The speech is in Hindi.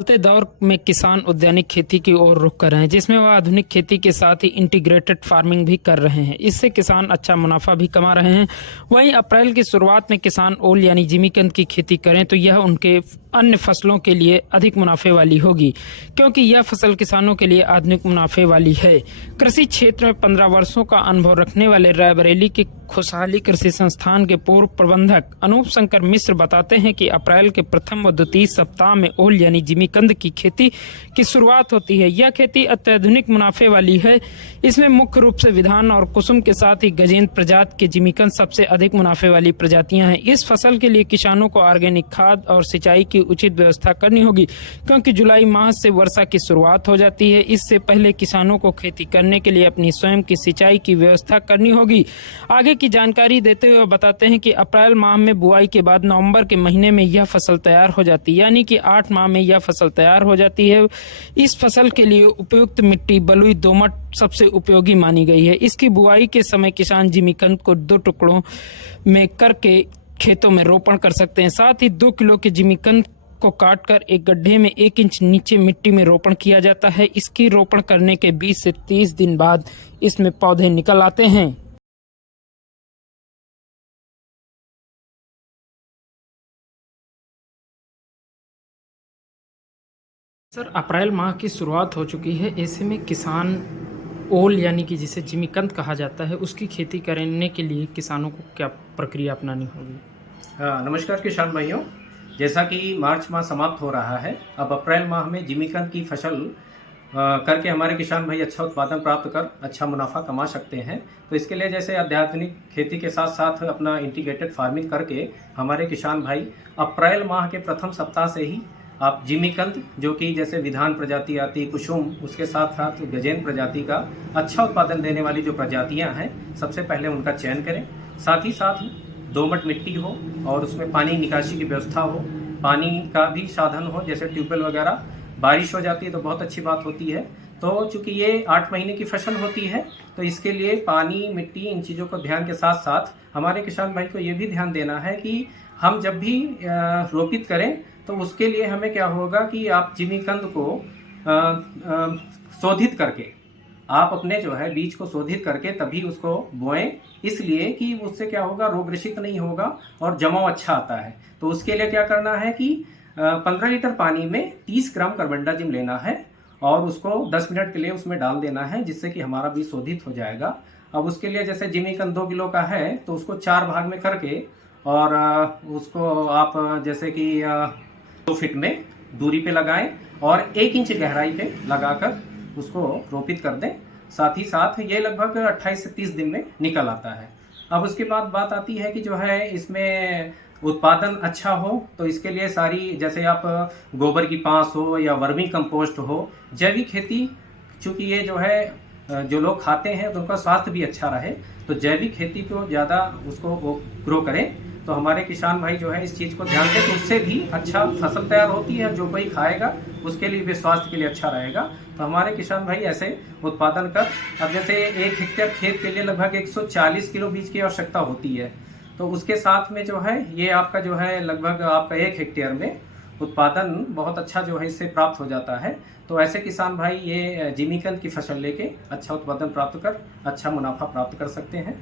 बदलते दौर में किसान उद्यानिक खेती की ओर रुख कर रहे हैं, जिसमें वह आधुनिक खेती के साथ ही इंटीग्रेटेड फार्मिंग भी कर रहे हैं। इससे किसान अच्छा मुनाफा भी कमा रहे हैं। वहीं अप्रैल की शुरुआत में किसान ओल यानी जिमीकंद की खेती करें तो यह उनके अन्य फसलों के लिए अधिक मुनाफे वाली होगी, क्योंकि यह फसल किसानों के लिए आधुनिक मुनाफे वाली है। कृषि क्षेत्र में 15 वर्षों का अनुभव रखने वाले रायबरेली के खुशहाली कृषि संस्थान के पूर्व प्रबंधक अनूप शंकर मिश्र बताते हैं कि अप्रैल के प्रथम व द्वितीय सप्ताह में ओल यानी जिमीकंद की खेती की शुरुआत होती है। यह खेती अत्याधुनिक मुनाफे वाली है। इसमें मुख्य रूप से विधान और कुसुम के साथ ही गजेंद्र प्रजाति के जिमीकंद सबसे अधिक मुनाफे वाली प्रजातियां हैं। इस फसल के लिए किसानों को ऑर्गेनिक खाद और सिंचाई की उचित व्यवस्था करनी होगी, क्योंकि जुलाई माह से वर्षा की शुरुआत हो जाती है। इससे पहले किसानों को खेती करने के लिए अपनी स्वयं की सिंचाई की व्यवस्था करनी होगी। आगे की जानकारी देते हुए बताते हैं कि अप्रैल माह में बुआई के बाद नवंबर के महीने में यह फसल तैयार हो जाती है, यानी कि 8 माह में यह फसल तैयार हो जाती है। इस फसल के लिए उपयुक्त मिट्टी बलुई दोमट सबसे उपयोगी मानी गई है। इसकी बुआई के समय किसान जिमीकंद को 2 टुकड़ों में करके खेतों में रोपण कर सकते हैं। साथ ही 2 किलो के जिमीकंद को काटकर एक गड्ढे में 1 इंच नीचे मिट्टी में रोपण किया जाता है। इसकी रोपण करने के 20 से 30 दिन बाद इसमें पौधे निकल आते हैं। सर, अप्रैल माह की शुरुआत हो चुकी है। ऐसे में किसान ओल यानी कि जिसे जिमीकंद कहा जाता है, उसकी खेती करने के लिए किसानों को क्या प्रक्रिया अपनानी होगी? नमस्कार किसान भाइयों। जैसा कि मार्च माह समाप्त हो रहा है, अब अप्रैल माह में जिमीकंद की फसल करके हमारे किसान भाई अच्छा उत्पादन प्राप्त कर अच्छा मुनाफा कमा सकते हैं। तो इसके लिए जैसे आध्यात्मिक खेती के साथ साथ अपना इंटीग्रेटेड फार्मिंग करके हमारे किसान भाई अप्रैल माह के प्रथम सप्ताह से ही आप जिमीकंद, जो कि जैसे विधान प्रजाति आती, कुसुम, उसके साथ साथ गजेंद्र प्रजाति का अच्छा उत्पादन देने वाली जो प्रजातियां हैं, सबसे पहले उनका चयन करें। साथ ही साथ दोमट मिट्टी हो और उसमें पानी निकासी की व्यवस्था हो, पानी का भी साधन हो, जैसे ट्यूबवेल वगैरह। बारिश हो जाती है तो बहुत अच्छी बात होती है। तो चूंकि ये 8 महीने की फसल होती है, तो इसके लिए पानी, मिट्टी, इन चीज़ों को ध्यान के साथ साथ हमारे किसान भाई को ये भी ध्यान देना है कि हम जब भी रोपित करें तो उसके लिए हमें क्या होगा कि आप जिमीकंद को शोधित करके, आप अपने जो है बीज को शोधित करके तभी उसको बोएं, इसलिए कि उससे क्या होगा, रोग ग्रसित नहीं होगा और जमाव अच्छा आता है। तो उसके लिए क्या करना है कि 15 लीटर पानी में 30 ग्राम कार्बेंडाजिम लेना है और उसको 10 मिनट के लिए उसमें डाल देना है, जिससे कि हमारा बीज शोधित हो जाएगा। अब उसके लिए जैसे जिमीकंद 2 किलो का है तो उसको 4 भाग में करके और उसको आप जैसे कि 2 फीट में दूरी पे लगाएं और 1 इंच गहराई पे लगाकर उसको रोपित कर दें। साथ ही साथ ये लगभग 28 से 30 दिन में निकल आता है। अब उसके बाद बात आती है कि जो है इसमें उत्पादन अच्छा हो, तो इसके लिए सारी, जैसे आप गोबर की पांस हो या वर्मी कंपोस्ट हो, जैविक खेती, चूंकि ये जो है जो लोग खाते हैं तो उनका स्वास्थ्य भी अच्छा रहे, तो जैविक खेती को ज़्यादा उसको ग्रो करें। तो हमारे किसान भाई जो है इस चीज़ को ध्यान दें, तो उससे भी अच्छा फसल तैयार होती है। जो कोई खाएगा उसके लिए भी स्वास्थ्य के लिए अच्छा रहेगा। तो हमारे किसान भाई ऐसे उत्पादन कर, अब जैसे 1 हेक्टेयर खेत के लिए लगभग 140 किलो बीज की आवश्यकता होती है, तो उसके साथ में जो है ये आपका जो है लगभग आपका 1 हेक्टेयर में उत्पादन बहुत अच्छा जो है इससे प्राप्त हो जाता है। तो ऐसे किसान भाई ये जिमीकंद की फसल लेके अच्छा उत्पादन प्राप्त कर अच्छा मुनाफा प्राप्त कर सकते हैं।